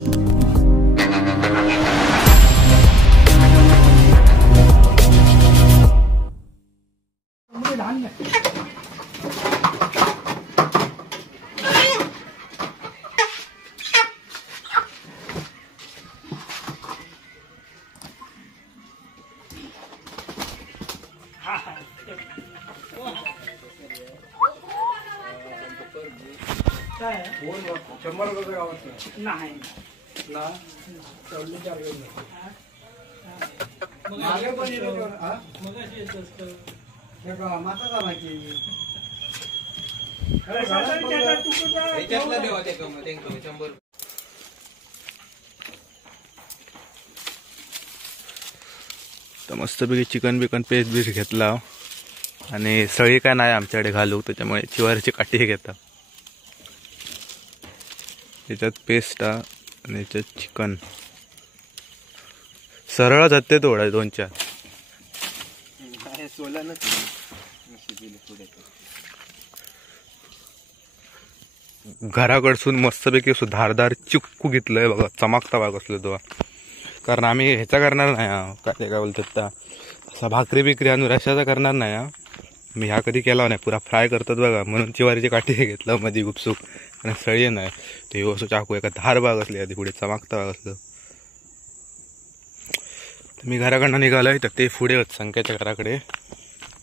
मस्तपैकी chicken बिकन paste बीस घेतला आणि सळी काय नाही आमच्याकडे घालू, त्याच्यामुळे चिवारीची काठी घेता. त्याच्यात पेस्ट आणि याच्यात चिकन सरळ जाते थोडा 2-4 घराकडसून मस्तपैकी धारदार चिक्कू घेतलंय बघा, चमकता बघा कसलं तो. कारण आम्ही ह्याचा करणार नाही, काय बोलतात असा भाकरी बिकरी आणून रशाचा करणार नाही. मी ह्या कधी केला नाही, पुरा फ्राय करतात बघा, म्हणून चिवारीची काठी घेतलं मध्ये गुपसूक. आणि सळी नाही ते असं चाकू एका धार बाग असली आधी पुढे चमकता बाग असलं. मी घराकडनं निघालोय तर ते पुढे होत संख्याच्या घराकडे.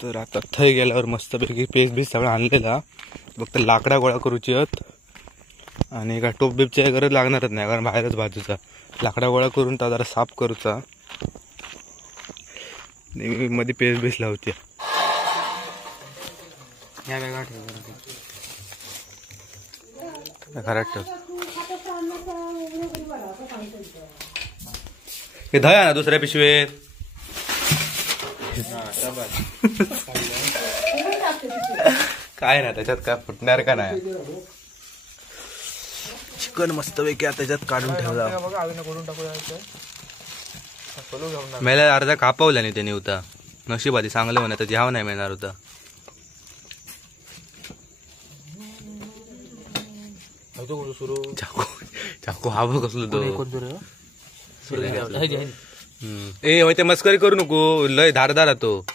तर आता थंय गेल्यावर मस्तपैकी पेस्ट बीस सगळं आणलेला, फक्त लाकडा गोळा करूची आहेत आणि का टोप बिपच्या गरज लागणारच नाही, कारण बाहेरच भाजूचा. लाकडा गोळा करून तर जरा साफ करूचा, मध्ये पेस्ट बीस लावते. घरात हे धया ना दुसऱ्या पिशवेत. काय ना त्याच्यात काय फुटणार का नाही. चिकन मस्त पैकी त्याच्यात काढून ठेवला. मेला अर्धा कापवला नाही त्याने होता, नशीब आधी चांगलं म्हणा तर जेव्हा नाही मिळणार होता. चाकू हा बघ कसलो तो. ए होय ते मस्करी करू नको, लय धारदार तो.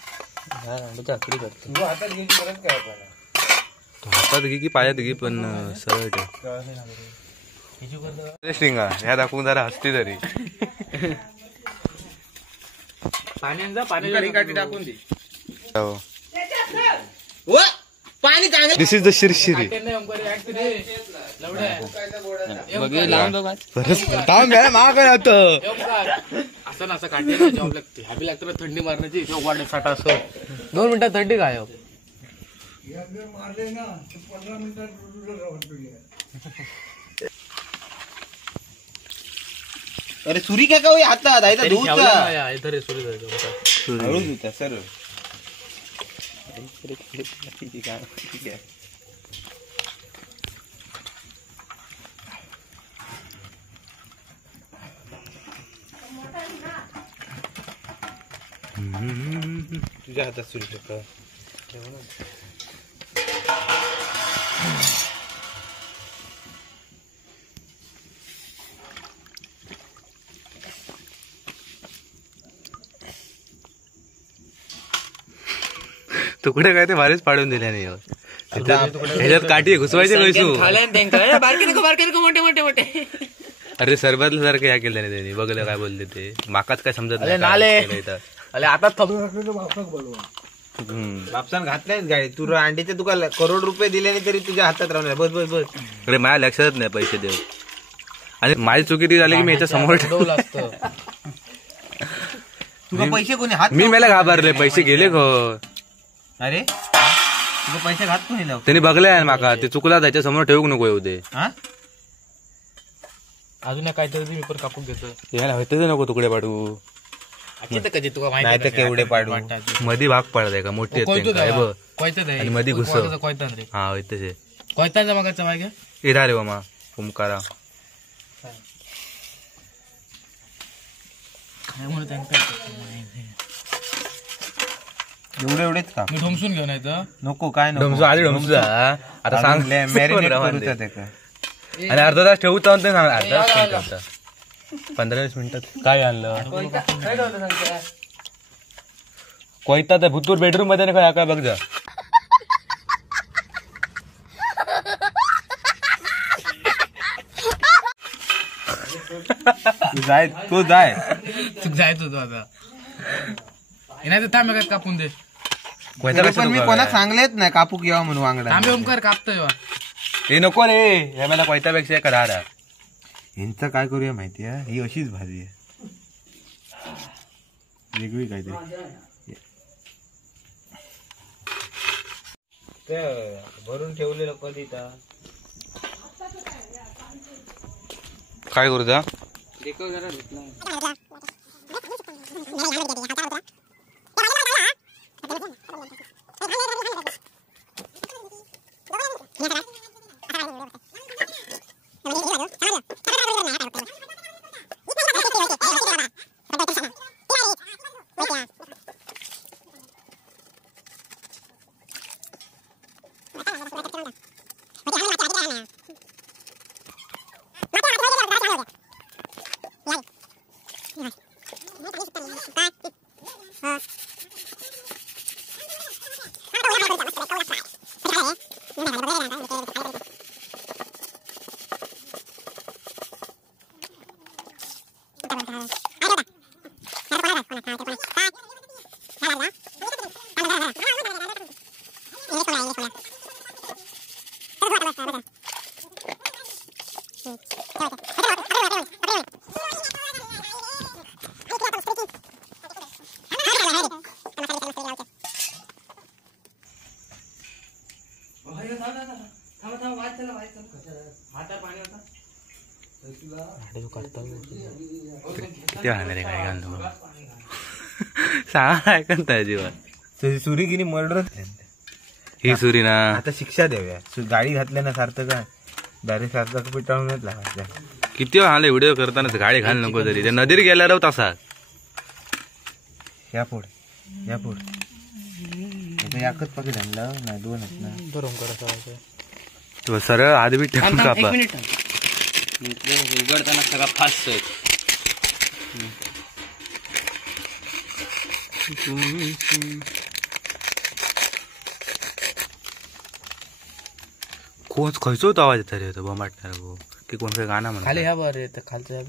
हातात घे की पायात घे, पण सरळ ठेव. ह्या दाखवून जरा हसती तरी. पाणी टाकून दे. दिस इज द शिरशिरी. असं असं काढते जॉब लागते, हॅपी लागतं थंडी मारण्याची. 2 मिनिटात थंडी गायब. अरे सुरी काय का हातात आहे सर. तुझ्या हातात सुरू शकता. तुकडे काय ते भारीच पाडून दिल्या नाही. ह्याच्यात काठी घुसवायचे कैसू. मोठे. अरे सरबतला सारखं ह्या केलं नाही त्यांनी. बघलं काय बोलते ते, माकाच काय समजत नाही. आता बापसान घातलायच गाडी. तू अंडीचे तुका करोड रुपये दिले नाही तरी तुझ्या हातात राहणार. बस बस बस. अरे माझ्या लक्षातच नाही पैसे देऊ. आणि माझी चुकी ती झाली की मी याच्या समोर तुला पैसे कोणी हात. मी मला घाबरले, पैसे गेले खो. अरे तुला पैसे घात कोणी लाव. त्यांनी बघले माका, ते चुकला त्याच्या समोर ठेवू नको येऊ दे. अजून काहीतरी मी पण कापून घेतो. यायला होते नको तुकडे पाडू. नाही तर केवढे पाडू. मधी भाग पडलाय का मोठे आणि मधी घुस. हा होते कोयतांचा मागाचा मागे इरा रे मामा ओमकारा. काय म्हणत एवढेच का मी ढोमसून घेऊन येतं. नको काय ढोमसू आधी ढोमसू आता सांग. आणि अर्धा तास ठेवतो ते सांग अर्धा तास ठेवता 15-20 मिनिटात काय आणलं कोयता त्या भूतपूर बेडरूम मध्ये काय काय बघ जा तू जाय तू जाय तू आता नाही तर थांब काय कापून दे कोयता पण मी कोणाक सांगलेच नाही कापू किंवा म्हणून वांगडा थांबे ओमकार कापतोय हे नको रे हे मला कोयत्यापेक्षा एक राहणार यांचं काय करूया माहिती आहे ही अशीच भाजी आहे वेगळी काहीतरी ते भरून ठेवलेलं कधी काय करू जा किती राहणार आहे काय घालतो सांगा ऐकता जीवन सुरी गिनी मर्डर ही सुरी ना आता शिक्षा देऊया गाडी घातल्या ना सार्थक काय डायरेक्ट सार्थक पिटाळूनच लावायचा किती आले व्हिडिओ करताना गाडी घाल नको तरी ते नदीर गेल्यावर तसा या पुढे एकच पाकिट आणलं नाही दोन आहेत ना बरोबर तो सरळ आधी ठेवून कापा उघडताना सगळा फास्ट कोण खयचो होतो आवाज येत रे बमाटणार गो की कोण काही गाणं म्हणा खाली ह्या बरं येतं खालचं ह्या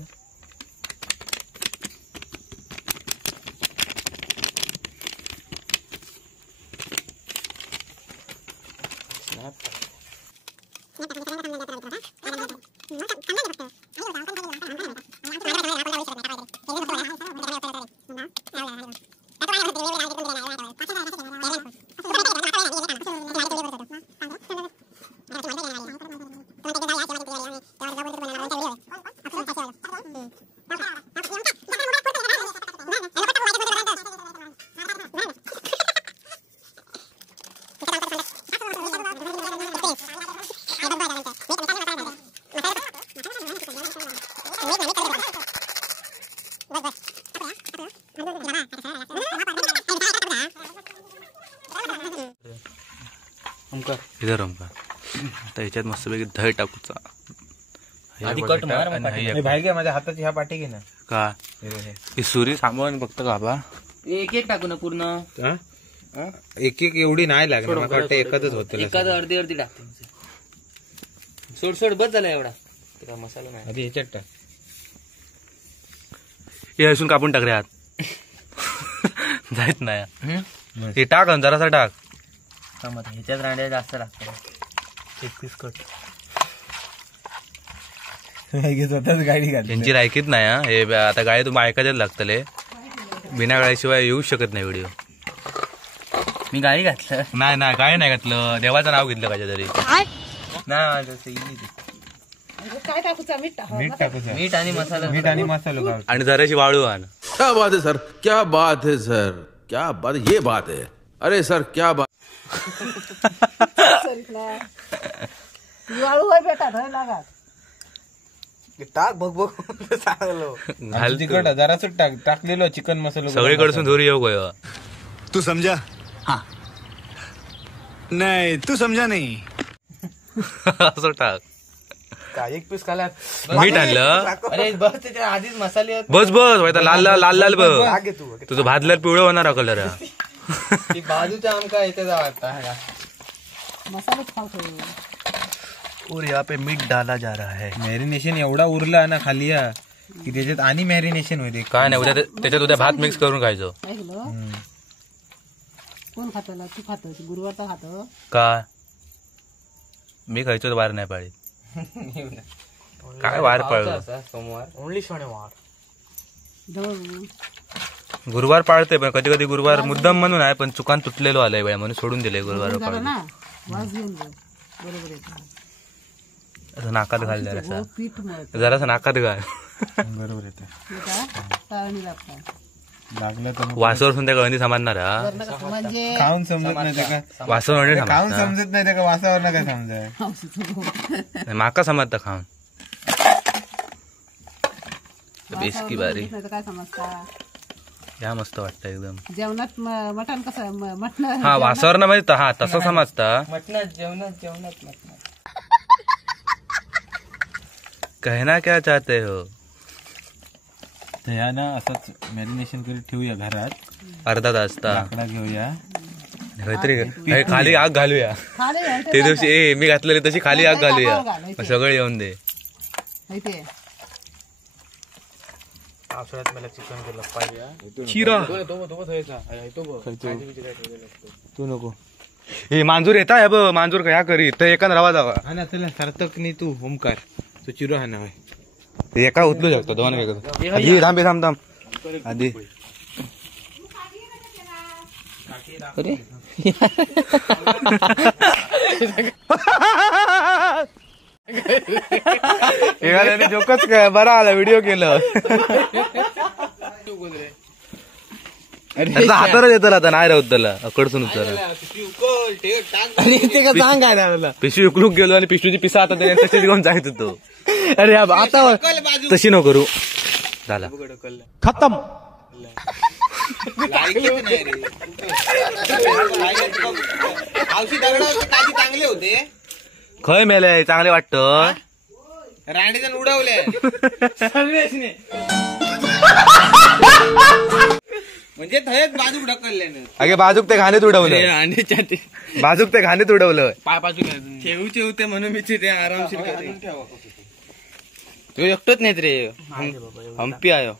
इधर ओमकार आता ह्याच्यात मस्तपैकी दही टाकूचा आधी कट मार मग आणि भाई घ्या माझ्या हाताची ह्या पाठी घे ना का ही सुरी सांभाळून फक्त कापा एक एक टाकू ना पूर्ण एक एक एवढी नाही लागणार मला वाटतं एकच होतं एखाद अर्धी अर्धी टाकते सोड सोड बस झाला एवढा तुला मसाला नाही आधी ह्याच्यात टाक हे असून कापून टाक रे हात जायत नाही हे टाक जरासा टाक ह्याच्यात रांड्या जास्त लागतात 31 कट स्वतःच गाडी घाल त्यांची लायकीत नाही हा हे आता गाडी तुम्ही ऐकायच्याच लागतले बिना गाळ्याशिवाय येऊ शकत नाही व्हिडिओ मी गाडी घातलं नाही गाडी नाही घातलं देवाचं नाव घेतलं कायच्या तरी काय टाकूचा मीठ टाक मीठ आणि मसाला मीठ आणि मसाला आणि जराशी वाळू आण क्या बात है सर क्या बात है सर क्या बात ये बात है अरे सर क्या बात वाळू होय बेटा धय लागात टाक बघ चांगलो घाल तिकट जरास टाकलेलो चिकन मसाला सगळीकडसून धुरी येऊ गयो तू समझा हाँ नहीं तू समझा नहीं असं टाक काय एक पीस खाला मीठ आणलं अरे बस त्याच्या आधीच मसाले आहेत. बस व्हायचा लाल लाल लाल लाल बघ लाग घे तू तुझं भाजल्यावर पिवळं होणार कलर ती बाजूच्या आमका इथे जाता मसालाच खाऊ थोडी. और यहाँ पे मीठ डाला जा रहा है. मॅरिनेशन एवढा उरला ना खाली या, की त्याच्यात आणि मॅरिनेशन होते. काय नाही उद्या त्याच्यात उद्या भात मिक्स करून खायचं. काय केलं कोण खातं तू खातं गुरुवारचा खातं का मी खायचो वार नाही पाळी. काय वार पाळलं सोमवार ओनली शनिवार जवळ गुरुवार पाळते पण कधी कधी गुरुवार मुद्दाम म्हणून आहे पण चुकान तुटलेलो आलाय बाय म्हणून सोडून दिले गुरुवार झालं पाळणं. ना वास घेऊन जाऊ बरोबर येतं. असं नाकात घाल जरासा पीठ मळत जरासा नाकात घाल बरोबर येतं. चाळणी लागतात लागलं तर वासावर सुद्धा गळणी समजणार हा म्हणजे खाऊन समजत नाही त्याका, वासावर खाऊन समजणार समजत नाही त्याका, वासावर ना काय समजाय. माका समजता खाऊन बेसकी बारी नाही तर काय समजता या मस्त वाटतं एकदम. जेवणात मटण कसं मटण हा वासावर ना माहित हा तसं समजता मटणात जेवणात मटणात कहना क्या चाहते हो. तर या ना असंच मॅरिनेशन करून ठेवूया घरात, अर्धा तास लाकडा घेऊया. काहीतरी खाली आग घालूया खाली ते दिवशी मी घातलेली तशी खाली आग घालूया सगळं येऊन दे. इथे पावसाळ्यात मला चिकन केलं पाहिजे. चिरा तू नको हे मांजूर येता है ब मांजूर क्या करी तर एका रवा जावा हा ना, चला सार्थक नाही तू ओमकार तो चिरो हा नाव आहे. एका उचलू शकतो दोन वेगळं थांब थांब थांब आधी अरे एखाद्याने जोकच काय बरा आला व्हिडिओ केलं हाताला येतं आता नाही राहत त्याला अकडसून उचल ते का सांगायला मला पिशवी उकलूक गेलो आणि पिशवीची पिसा आता त्याने तशीच घेऊन जायचं होतो. अरे आता तशी नको करू झाला खतम. चांगले होते, खय मेले चांगले वाटतं राणीजण उडवले. म्हणजे थयच बाजू ढकलले ना. अगे बाजूक ते घाणीत उडवलं आणि बाजूक ते घाणीत उडवलं. पाय बाजू ठेवूचे होते म्हणून मी ते आरामशीर तू एकटोच नाहीत रे हम्पी आयो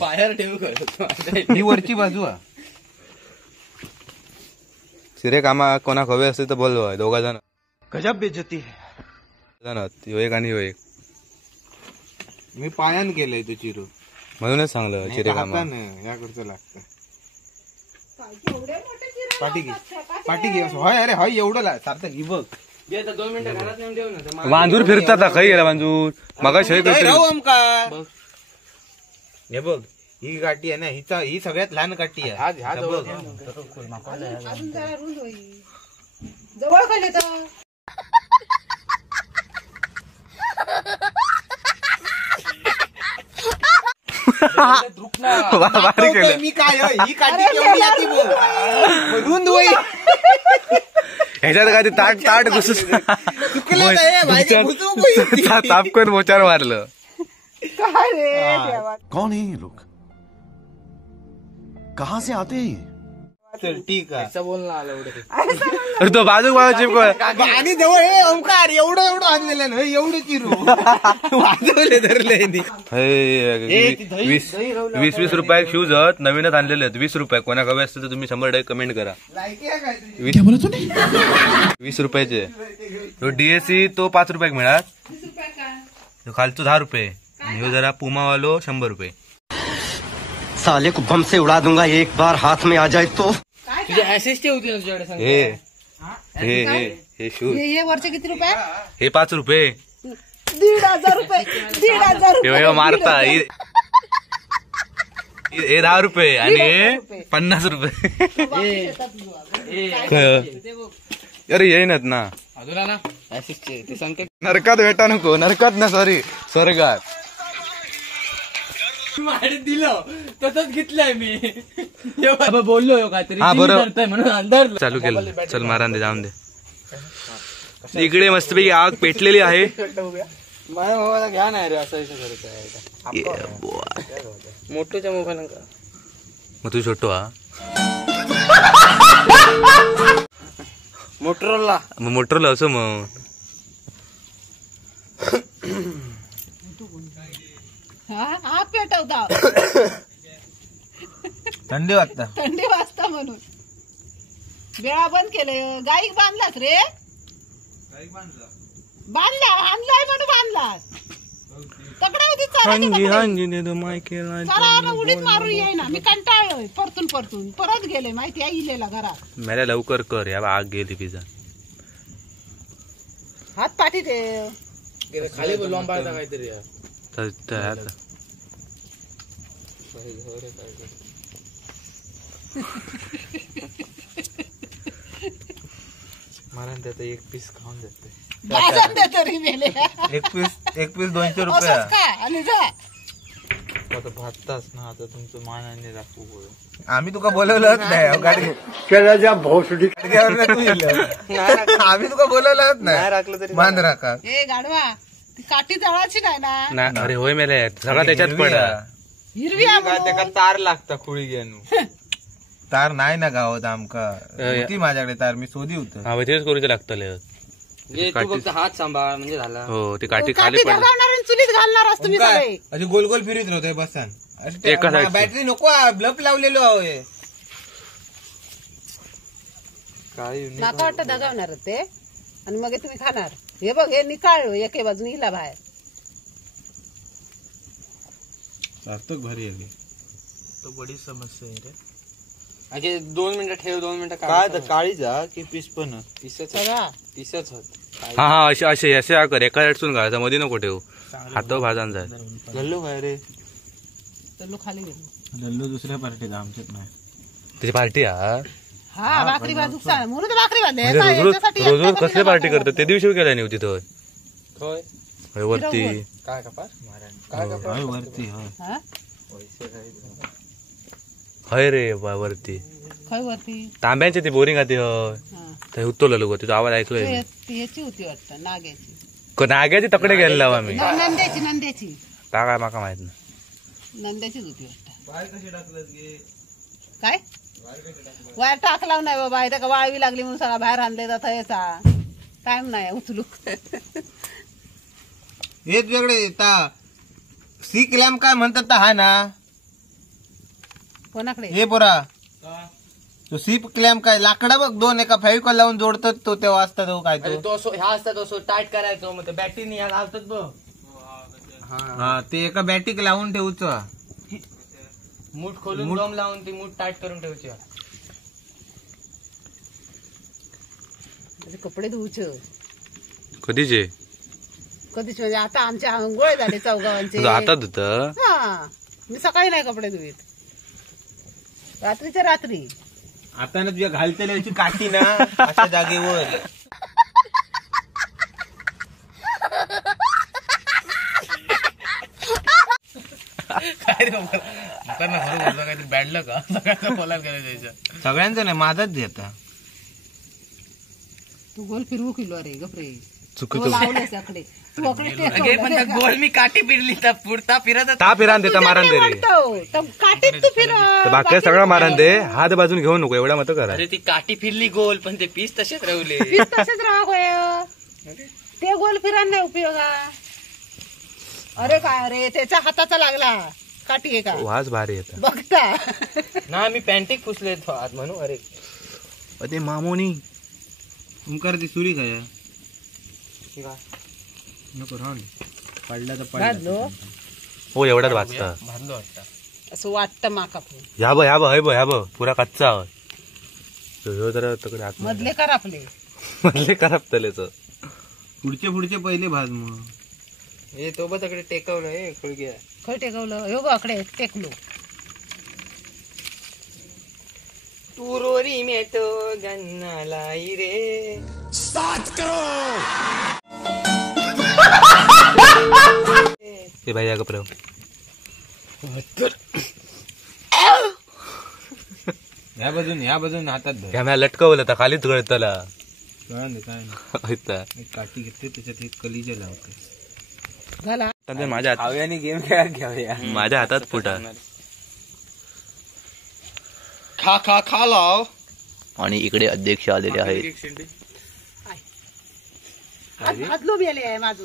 पायावर ठेवू ही वरची बाजू आहे. शिरे कामा कोणा हवे असते तर बोलवा दोघा जण गजब बेइज्जती जण ह्यो एक आणि ह्यो एक मी पायान केलंय तो चिरो म्हणूनच सांगलं चिरे कामा या करतो लागतं. पाठी घे होय. अरे होय एवढं सार्थक ही बघ 2 मिनिटं घरात नेऊन ठेव ना. मांजूर फिरतात खाई गेला मांजूर मगा शे करतो. हे बघ ही गाठी आहे ना, ही सगळ्यात लहान गाठी आहे. अजून जरा रुंद होईल जवळ खाली तर भारी केलं. मी काय ही काठी केवढी आहे ती बघ. रुंद होईल. ह्याच्यात काय ते ताट ताट घुसून चुकलं नाही, बाहेर घुसू नको. ताप करून मोचार मारलं. काय रे देवा. कौन है ये लोग, कहाँ से आते हैं ये? चल ठीक आहे. असं बोल ना आलं एवढं अरे तो बाजूक बाजू चिपक आणि जवळ हे ओंकार एवढं आणलेलं ना, एवढं चिरू वाजवले धरले. 20 रुपये शूज आहेत नवीनच आणलेले आहेत 20 रुपये कोणा हवे असते तर तुम्ही 100% कमेंट करा. 20 रुपयाचे डीएससी तो 5 रुपयाक मिळात खालचो 10 रुपये आणि ह्यो जरा पुमावालो 100 रुपये. साले को बम से उड़ा दूंगा एक बार हाथ में आ जाए तो. तुझे ऍसेसटी होती ना तुझ्याकडे सांग. हे शूज हे वरचे किती रुपये हे 5 रुपये 1,500 रुपये 1,500 हे मारता हे 10 रुपये आणि हे 50 रुपये. अरे येईनच ना अजून ना ऍसेसटी ते सांग. नरकात भेटा नको नरकात ना सॉरी स्वर्गात माडी दिलं तसंच घेतलंय मी बोललो काहीतरी हा, बरं. धरतोय म्हणून अंधार चालू केलं. चल मारान दे, जाऊन दे. इकडे मस्तपैकी आग पेटलेली आहे. माझ्या मोबाईलला घ्या नाही रे असं मोठोच्या मोबाईल मग तू छोटो हा मोटरोला मग मोटरला असं मग हा पेटवता थंडी वाजता थंडी वाजता म्हणून वेळा बंद केले. गाईक बांधलास रे? बांधला, आणलाय म्हणून बांधलास. तकडे होती चला उडीत मारू येई ना. मी कंटाळलोय परतून परत गेले माहिती आहे इलेला घरात. मला लवकर कर, या आग गेली पिझ्झा. हात पाठी दे. खाली लोंबाळता काहीतरी मारण त्याचं एक पीस खाऊन जाते. बाजार दे तरी मेले. एक पीस 200 रुपये. असंच का आणि जा. आता भातताच ना, आता तुमचं मानाने दाखवू बोल. आम्ही तुका बोलवलंच नाही गाडी आम्ही तुका बोलवलंच नाही राखलं तरी बांध राखा. ए गाडवा ती काठी जळाची नाही ना. अरे होय मेले सगळा त्याच्यात पडा. हिरवी आहे त्याका म्हणून. तार लागता खुळी घेणू. तार नाही ना गावात आमका होती माझ्याकडे तार, मी शोधी होत. हा तेच करूच लागतले. तू फक्त हात सांभाळ म्हणजे झाला. हो ती काठी काठी खाली पडली. धरवणार आणि चुलीत घालणार असतो मी सगळे. अशी गोल गोल फिरत राहतोय बसान. एका side ची. बॅटरी नको, ब्लब लावलेलो आहे. नाका वाटतं दगावणार ते आणि मग तुम्ही खाणार. हे बघ हे निकाळ एके बाजून हिला बाहेर. सार्थक भारी आहे. तो बडी समस्या आहे रे. अगे 2 मिनिटं ठेव, 2 मिनिटं काय काळी जा की पीस पण सगळा तीसच होत. हा हा असे असे कर. एका साईडसून घालायचा, मध्ये नको ठेवू. हात भाजान जाय. लल्लू काय रे? तर खाली गेलो. लल्लू दुसऱ्या पार्टीला, आमच्यात नाही. त्याची पार्टी हा हा भाकरी बाजूक सांग म्हणून तर भाकरी बांधले. म्हणजे रोज रोज रोज कसली पार्टी करतात? ते दिवशी केल्या नाही तिथं होय वरती. काय कपार होय, वरती होय. हय रे वरती खय वरती तांब्यांची ती बोरिंग आती होय. ते उत्तोलं लोक तिचा आवाज ऐकलोय मी. याची होती वाटतं नाग्याची. नाग्याची तकडे गेलेला आम्ही. नंद्याची का काय माका माहित नाही. नंद्याचीच होती वाटतं. काय वायर टाकला नाही बाबा. त्या वाळवी लागली म्हणून सगळा बाहेर आणले जाता याचा टाइम नाही उचलू. हेच वेगळे सी क्लॅम्प काय म्हणतात ता हा ना. कोणाकडे हे पोरा तो सी क्लॅम्प काय लाकडा बघ, 2 एका फेविकॉल लावून जोडतात तो तेव्हा असतात तो काय तो. ह्या असतात तो टाईट करायचो मग बॅटरी या लावतात बघ. हा ते एका बॅटिक लावून ठेवचं. मूठ खोलून दम लावून ती मूठ टाईट करून ठेवची. कपडे धुवचं कधीचे कधीच म्हणजे आता आमच्या अंघोळ झाले चौगावांचे. आता धुत हा मी सकाळी नाही कपडे धुवीत, रात्रीच्या रात्री. आता ना तुझ्या घालतेल्याची काठी ना अशा जागेवर. काय रे लोकांना खरं बोललं काहीतरी बॅडलं का सगळ्यांना बोलायला करायचं. सगळ्यांचं नाही, माझाच देता. तू गोल फिरवू किलो अरे गपरे. चुकीचं. तू लावलेस अकडे तू अकडे टेकवलं. गोल मी काठी पिरली तर पुरता फिरत ता फिरान देता मारान दे रे. वाटतं. काठीत तू फिर. बाकी सगळं मारान दे. हात बाजून घेऊ नको एवढा मत करा. अरे ती काठी फिरली गोल पण ते पीस तसेच राहले. तसेच राहा ते गोल फिरायला नाही उपयोगा. अरे काय रे त्याच्या हाताचा लागला काठी आहे का वाज भारी येत बघता ना. मी पॅन्टिक पुसले आत म्हणू. अरे अरे मामोनी ओंकार ती सुरी काय नको राहून पडला तर भाजलो हो एवढाच वाचता भाजलो वाटतं. असं वाटतं माका ह्या ब ह्या ब पुरा कच्चा जरा तकडे आत मधले कर आपले मधले खराब तलेच. पुढचे पहिले भाज. मग हे तो बघ टेकवलं खुळगी. खय टेकवलं हो गं अकडे टेकलो. तू रोरी मी तो गन्नालाई रे. ए भाई या कपडे ह्या बाजून हातात धर. कॅमेरा लटकवलं तर खालीच गळतला. काय नाही एक काठी घेतली त्याच्यात एक कलिजे लावते. झाला माझ्या हाव्याने गेम खेळत घ्यावया. माझ्या हातात फुटा खा लाव. आणि इकडे अध्यक्ष आलेले आहेत. भाजलो बेले आहे माझं.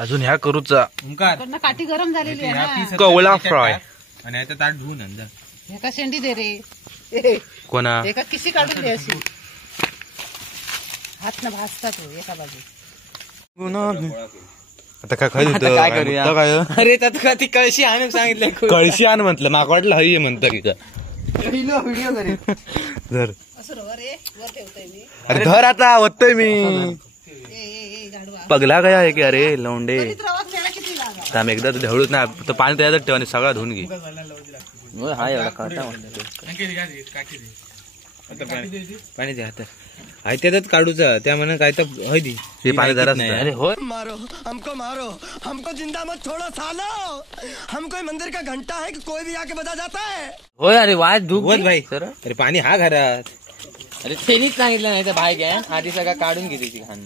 अजून ह्या करूचा कडनं काठी गरम झालेली आहे ना. कवळा फ्राय. आणि आता ताट धुवून आण जा. एका शेंडी दे रे. कोणा एका किसी काढून दे अशी. हात न भाजतात हो एका बाजू. आता काय खायचं होतं? काय करूया? मुद्दा काय अरे त्यात का ती कळशी आणून सांगितलंय. कळशी आण म्हटलं माग वाटलं हई म्हणतं की काय व्हिडिओ करेल. धर. असं रवा रे वर ठेवतोय मी. अरे धर आता वत्तय मी. ए गाडवा. पगला काय आहे की अरे लोंडे. तरी रवा खेळा किती लागा. थांब एकदा तर ढवळूच नाही तर पाणी त्याच्यात ठेव आणि सगळा धुवून घे. हा एवढा काटा पाणी दे हातात. आहे त्याच्यात काढूचा त्या म्हणून काय तर हळदी हे पाणी जरा अरे हो मारो हमको जिंदा मत छोड़ो सालो. हम कोई मंदिर का घंटा है कि कोई भी आके बजा जाता है. होय अरे वाज धूप भाई अरे पाणी हा घरात. अरे त्यांनीच सांगितलं नाही तर बाहेर घ्या आधी सगळं काढून घे त्याची घाण.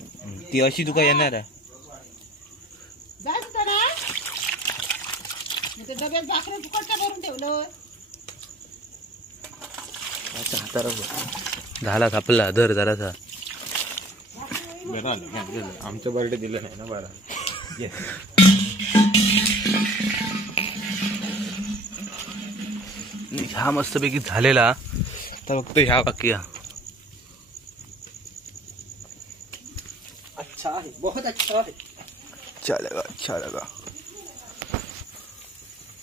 ती अशी तुका येणार आहे. जायचं होतं ना. मी ते डब्यात भाकऱ्या फुकटच्या भरून ठेवलं. झाला थापला धर जरासा. आमचं बर्थडे दिलं नाही ना बारा. ह्या मस्तपैकी झालेला आता फक्त ह्या बाकी अच्छा है बहुत अच्छा है. अच्छा लगा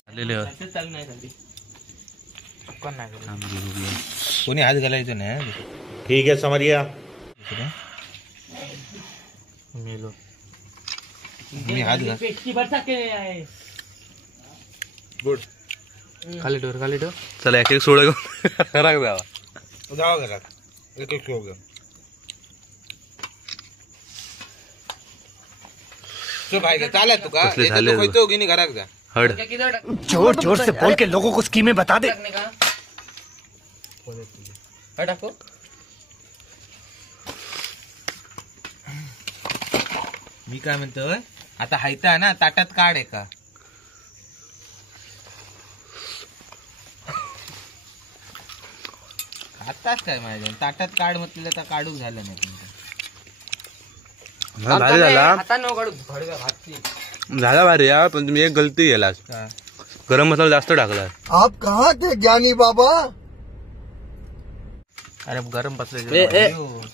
झालेले कोणी हात घालायचं नाही. ठीक है समझिया. मी हात घाल. गुड. खाली ठेव चला एक एक सोड राग जावा. जावा घरात एक एक ठेव घे. चल भाई चालत तुका कसले झाले? होतो की नाही घरात जा. हड जोर जोर से बोल के लोगों को स्कीमें बता दे. टाको मी काय म्हणतोय आता हायता ना ताटात काढ आहे का. आताच काय माझ्या ताटात काढ म्हटलं तर काढूक झालं नाही. भारी झाला आता नो काढू भडव्या भातची. झाला भारी या पण तुम्ही एक गलती केलास. गरम मसाला जास्त टाकला. आप कहाँ के ज्ञानी बाबा. अरे गरम बसलं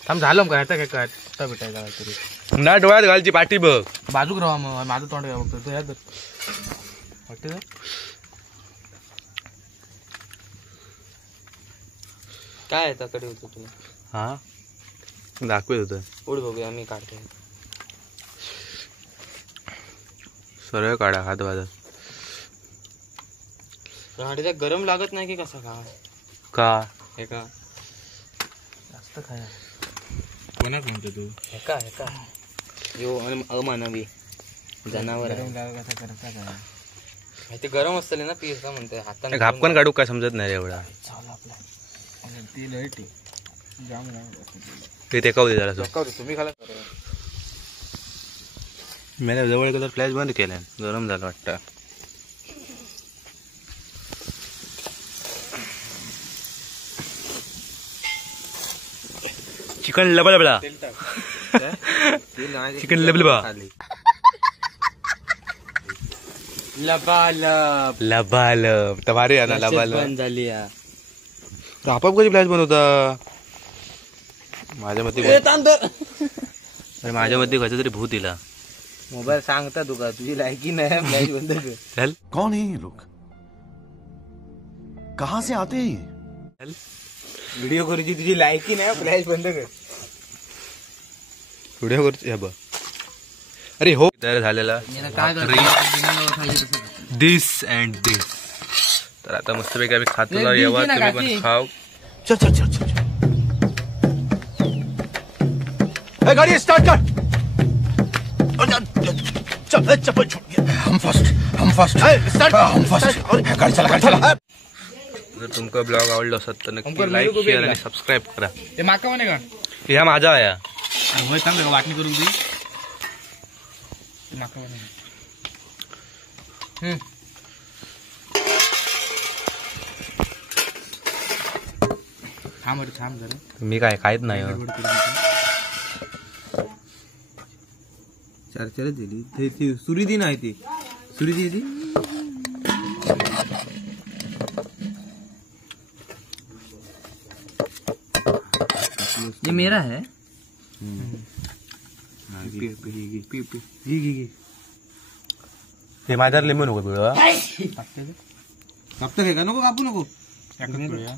थांब झालं का ह्याचा काय काय भेटायचा काहीतरी. ना डोळ्यात घालची पाठी बघ. बाजूक राहा मग माझं तोंड घ्या बघतो ह्यात वाटतं काय आहे कडे होतो तुम्ही. हा दाखवत होतं. उड बघूया मी काढतो. सरळ काढा हात वाजत. राहडीचा गरम लागत नाही की कसा का हे का जास्त खाया. कोणाक म्हणतो तू. हे का यो अमानवी जनावर ते गरम असतले ना पीस का म्हणते हाताने घापकन काढू काय समजत नाही रे एवढा. ते टेकावू दे जरा. तुम्ही खाला मी जवळ गेला फ्लॅश बंद केलाय. गरम झालं वाटतं. चिकन लबलबला. चिकन लबलबा. लबालब लबालब तर भारी आहे ना लबालब. बंद झाली आपाप कधी फ्लॅश बंद होता माझ्या मते. अरे माझ्या मध्ये कसं तरी भूत दिला. मोबाईल सांगता तुका तुझी लायकी नाही फ्लॅश बंद कर. चल कौन है ये लोग? कहाँ से आते हैं ये? व्हिडिओ करूची तुझी लायकी नाही फ्लॅश बंद कर. व्हिडिओ करतो बघ. अरे हो तयार झालेला दिस अँड दिस. तर आता मस्तपैकी आम्ही खातो येवा तुम्ही पण खाव. चल चल चल चल. गाड़ी स्टार्ट कर. हम फर्स्ट गाड़ी चला जर तुमका ब्लॉग आवडलो असत तर नक्की हमको लाईक मेरे को शेअर भेजना. आणि सबस्क्राईब करा. ते माका म्हणे का ह्या माझा आहे. होय थांब का वाटणी करून दे ते माका म्हणे थांब जरा मी काय खायत नाही. चार दिली ती सुरीदी नाही ती सुरीदी ती ये मेरा है ते माझ्यावर लिंबू नको पिळवा. कापतं काय का नको कापू नको एकच पिळूया.